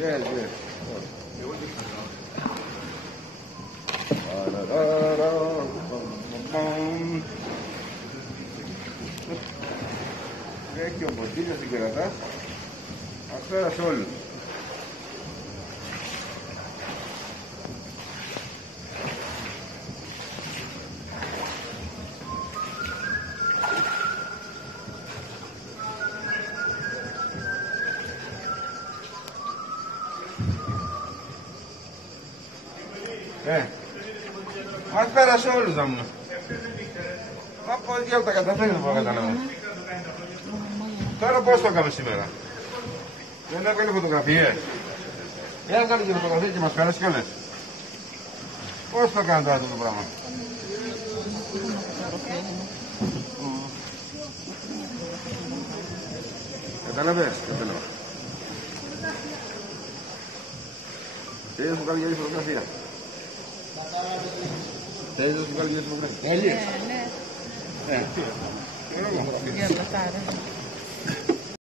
Yes, yes. Έχει ο Μποτήλιος στην κερατά. Αστέρας όλους. Μας πέρασε όλους να μου. Μα πώς διάλο τα καταφέρει να πω καταλάβω. Τώρα πώς το έκαμε σήμερα. Δεν έβγαλε φωτογραφίες. Έβγαλε και φωτογραφίες και μας πέρασε κιόλας. Πώς το έκανε τώρα αυτό το πράγμα. Κατάλαβες, κατάλαβα. Θέλεις να σου κάνει για φωτογραφία. Θέλεις να σου κάνει για φωτογραφία. Θέλεις. Ναι. Ναι. Για να